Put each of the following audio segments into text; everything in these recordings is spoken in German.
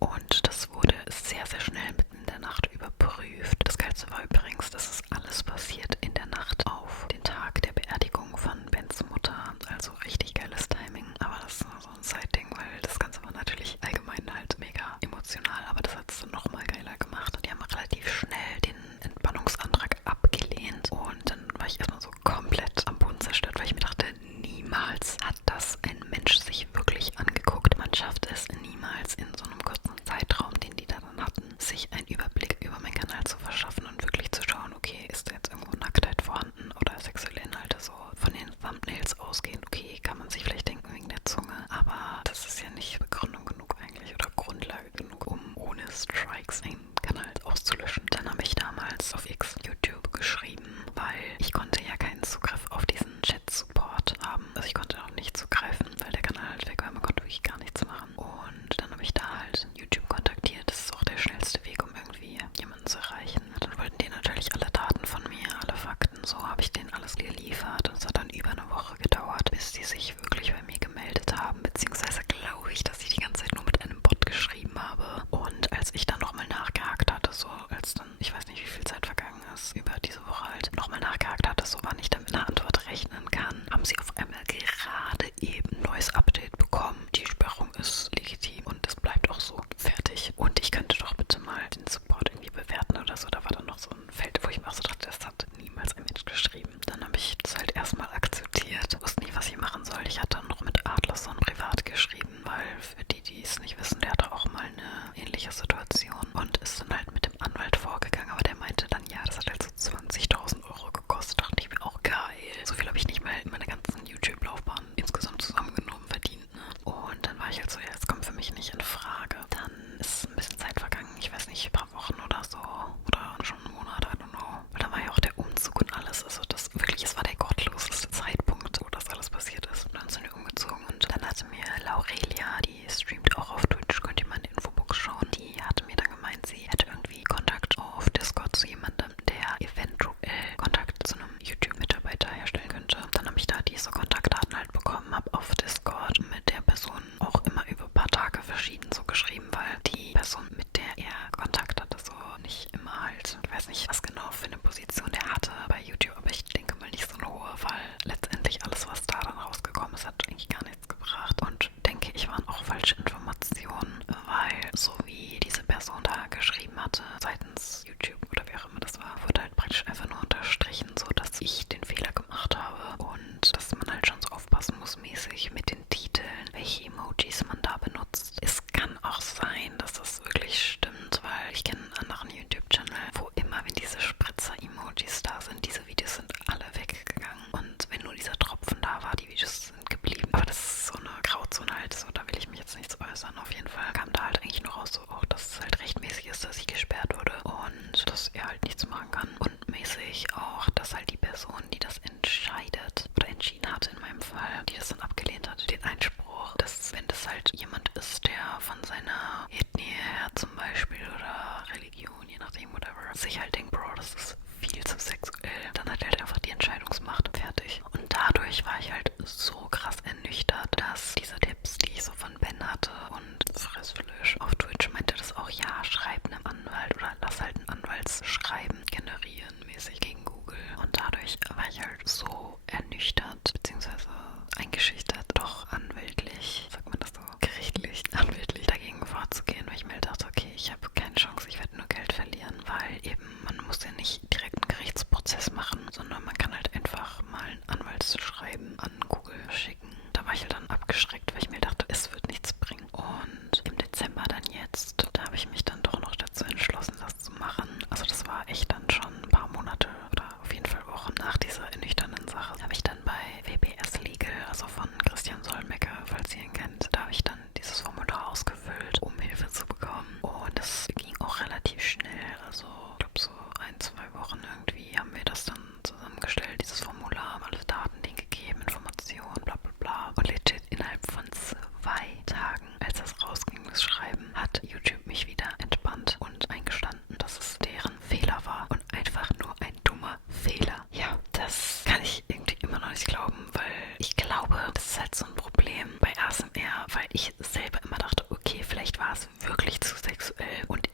geholt und das wurde sehr, sehr schnell mitten in der Nacht überprüft. Das Geilste war übrigens, dass es alles passiert in der Nacht auf den Tag der Beerdigung von Bens Mutter. Also richtig geiles Timing. Aber das ist nur so ein Side-Ding, weil das Ganze war natürlich allgemein halt mega emotional, aber das hat es dann nochmal geiler gemacht. Und die haben relativ schnell den Entbannungsantrag abgelehnt und dann war ich erstmal so komplett am Boden zerstört, weil ich mir dachte, niemals hat das ein Mensch sich wirklich angeguckt. Man schafft es niemals in so einem kurzen Zeitraum, den die da dann hatten, sich einen Überblick über meinen Kanal zu verschaffen und wirklich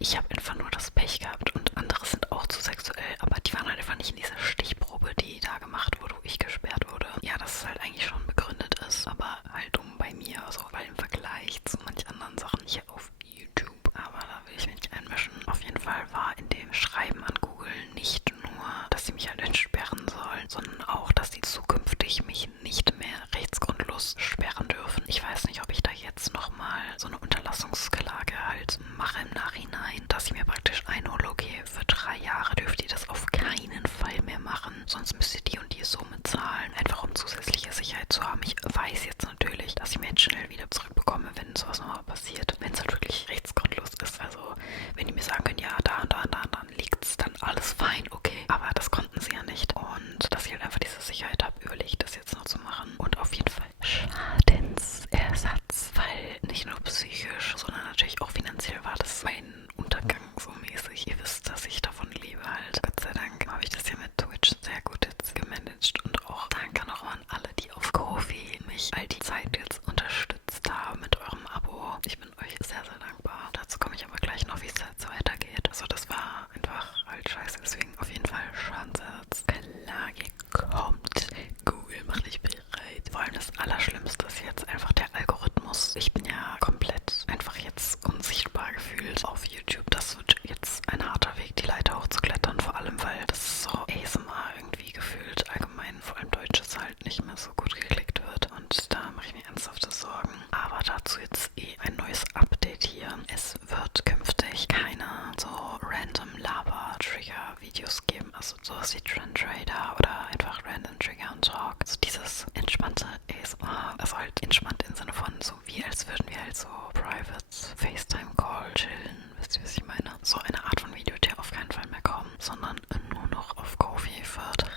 ich habe einfach nur das Pech gehabt und andere sind auch zu sexuell, aber die waren halt einfach nicht in dieser Stichprobe, die da gemacht wurde, wo ich gesperrt wurde. Ja, dass es halt eigentlich schon begründet ist, aber halt bei mir, also weil im Vergleich zu manch anderen Sachen hier auf YouTube, aber da will ich mich nicht einmischen. Auf jeden Fall war in dem Schreiben an Google nicht nur, dass sie mich halt entsperren sollen, sondern auch, dass sie zukünftig mich nicht mehr rechtsgrundlos sperren dürfen. Ich weiß nicht, ob ich da jetzt nochmal so eine Unterlassungsklage halt mache im Nachhinein, dass ich mir praktisch einhole, okay, für 3 Jahre dürft ihr das auf keinen Fall mehr machen, sonst müsst ihr die und die Summe zahlen, einfach um zusätzliche Sicherheit zu haben. Ich weiß jetzt natürlich, dass ich mir jetzt schnell wieder zurückbekomme, wenn sowas nochmal passiert, wenn es halt wirklich rechtsgrundlos ist. Also wenn die mir sagen können, ja, da und da und da, dann liegt's, dann alles fein, okay. Aber das konnten sie ja nicht. Und dass ich halt einfach diese Sicherheit habe, überlege ich das jetzt noch zu machen. Und auf jeden Fall Schadensersatz, weil nicht nur psychisch, sondern natürlich auch finanziell war das mein Untergang so mäßig. Ihr wisst, dass ich davon lebe halt. Gott sei Dank habe ich das ja mit Twitch sehr gut jetzt gemanagt und auch danke nochmal an alle, die auf Ko-fi mich all die Zeit jetzt unterstützt haben mit eurem Abo. Ich bin euch sehr, sehr dankbar. Dazu komme ich aber gleich noch, wie es jetzt weitergeht. Also das war einfach halt scheiße, deswegen auf jeden Fall Schadensersatz. Klage kommt. Google macht dich bereit. Vor allem das Allerschlimmste ist jetzt einfach der Algorithmus. Ich bin ja komplett einfach jetzt unsichtbar gefühlt auf YouTube. Das wird jetzt ein harter Weg, die Leiter hochzuklettern. Vor allem, weil das so ASMR irgendwie gefühlt allgemein, vor allem Deutsches halt nicht mehr so gut geklickt wird. Und da mache ich mir ernsthafte Sorgen. Aber dazu jetzt ein neues Update hier. Es wird künftig keine so random Laber-Trigger-Videos geben. Also sowas wie Trend Trader oder einfach Random Trigger und Talk. Also dieses entspannte ASMR. Also halt entspannt im Sinne von so wie als würden wir halt so Private FaceTime Call chillen. Wisst ihr, was ich meine? So eine Art von Video, die auf keinen Fall mehr kommen, sondern nur noch auf Ko-fi für 3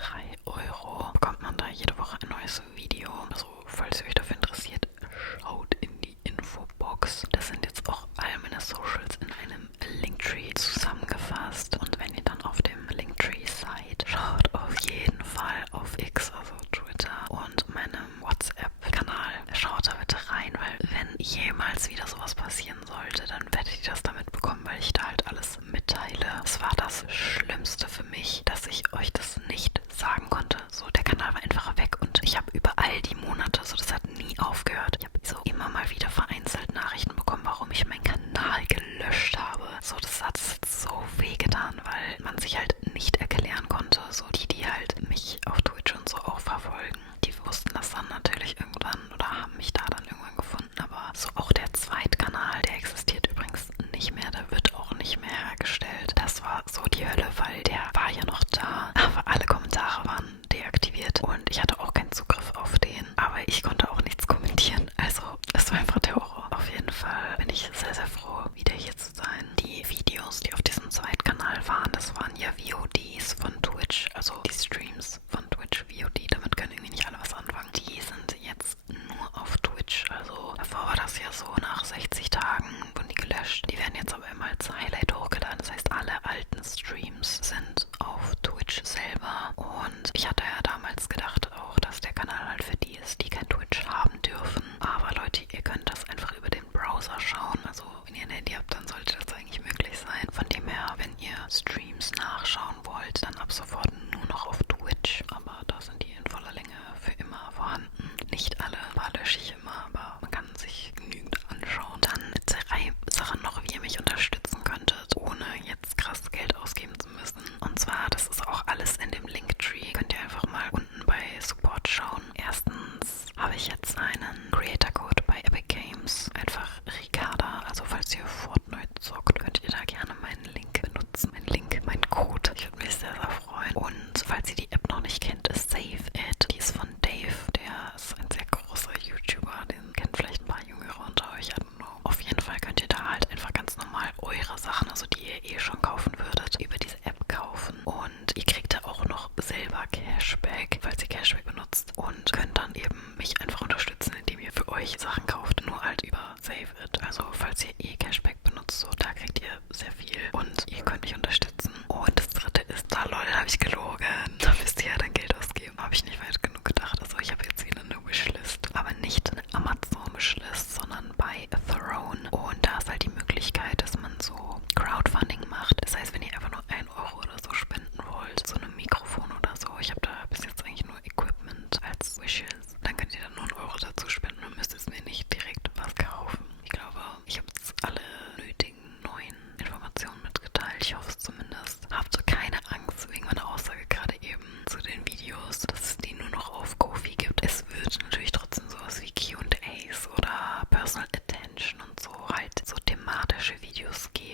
Euro bekommt man da jede Woche ein neues Video. Also falls ihr euch dafür interessiert, schaut in die Infobox. Das sind jetzt auch all meine Socials in einem Linktree zusammengefasst. Und wenn ihr dann auf dem Linktree seid, schaut auf jeden Fall auf X, also Twitter und meinem WhatsApp-Kanal. Schaut da bitte rein, weil wenn jemals wieder sowas passieren sollte, dann werdet ihr das damit bekommen, weil ich da halt alles mitteile. Es war das Schlimmste für mich, dass ich euch das nicht sagen konnte. So, der Kanal war einfach weg und ich habe über all die Monate, so das hat nie aufgehört. Ich habe so immer mal wieder vereinzelt Nachrichten bekommen, warum ich meinen Kanal gelöscht habe. So, das hat so wehgetan, weil man sich halt nicht erklären konnte. So, die halt mich auf Twitch und so auch verfolgen, die wussten das dann natürlich irgendwann oder haben mich da dann irgendwann gefunden. Aber so auch der Zweitkanal, der existiert übrigens nicht mehr, der wird auch nicht mehr hergestellt. Das war so die Hölle, weil der war ja noch da, aber alle Kommentare waren deaktiviert und ich hatte auch keinen Zugriff auf den. Aber ich konnte auch nichts kommentieren. Also es war einfach der Horror. Auf jeden Fall bin ich sehr, sehr froh, wieder hier zu sein. Die Videos, die auf diesem Zweitkanal waren, das waren ja VODs von Twitch, also die Streams von Twitch VOD, damit können irgendwie nicht alle was anfangen. Die sind jetzt nur auf Twitch, also davor war das ja so, nach 60 Tagen wurden die gelöscht. Die werden jetzt aber immer als Highlight hochgeladen, das heißt alle alten Streams sind auf Twitch selber und ich hatte ja damals gedacht auch, dass der Kanal halt für die ist, die kein Twitch haben dürfen. Aber Leute, ihr könnt das einfach über den Browser schauen, also wenn ihr ein Handy habt, dann sollte das eigentlich möglich sein. Von dem her, wenn ihr Streams nachschauen wollt, dann ab sofort nur noch auf Twitch, aber da sind die in voller Länge für immer vorhanden. Nicht alle, war lösche ich immer, aber man kann sich genügend anschauen. Dann 3 Sachen noch, wie ihr mich unterstützen könntet, ohne jetzt krass Geld ausgeben zu müssen. Und zwar, das ist auch alles in dem Linktree. Könnt ihr einfach mal unten bei Support schauen. Erstens habe ich jetzt einen Creator Code bei Epic Games. Einfach Ricarda. Also falls ihr Fortnite zockt, könnt ihr da gerne meinen Link benutzen. Mein Code. Ich würde mich sehr, sehr freuen. Und falls ihr die App noch nicht kennt, ist Save It. Die ist von Dave. Der ist ein sehr großer YouTuber. Den kennt vielleicht ein paar Jüngere unter euch. I don't know. Auf jeden Fall könnt ihr da halt einfach ganz normal eure Sachen, also die ihr eh schon kaufen würdet, über diese App kaufen. Und ihr kriegt da auch noch selber Cashback, falls ihr Cashback benutzt. Und könnt dann eben mich einfach unterstützen, indem ihr für euch Sachen kauft. Nur halt über Save It. Also falls ihr eh Cashback benutzt, so da kriegt ihr sehr viel. Und ihr könnt mich unterstützen. Und das dritte ist, da Leute, habe ich gelogen. Da müsst ihr ja dann Geld ausgeben. Habe ich nicht Videos geht.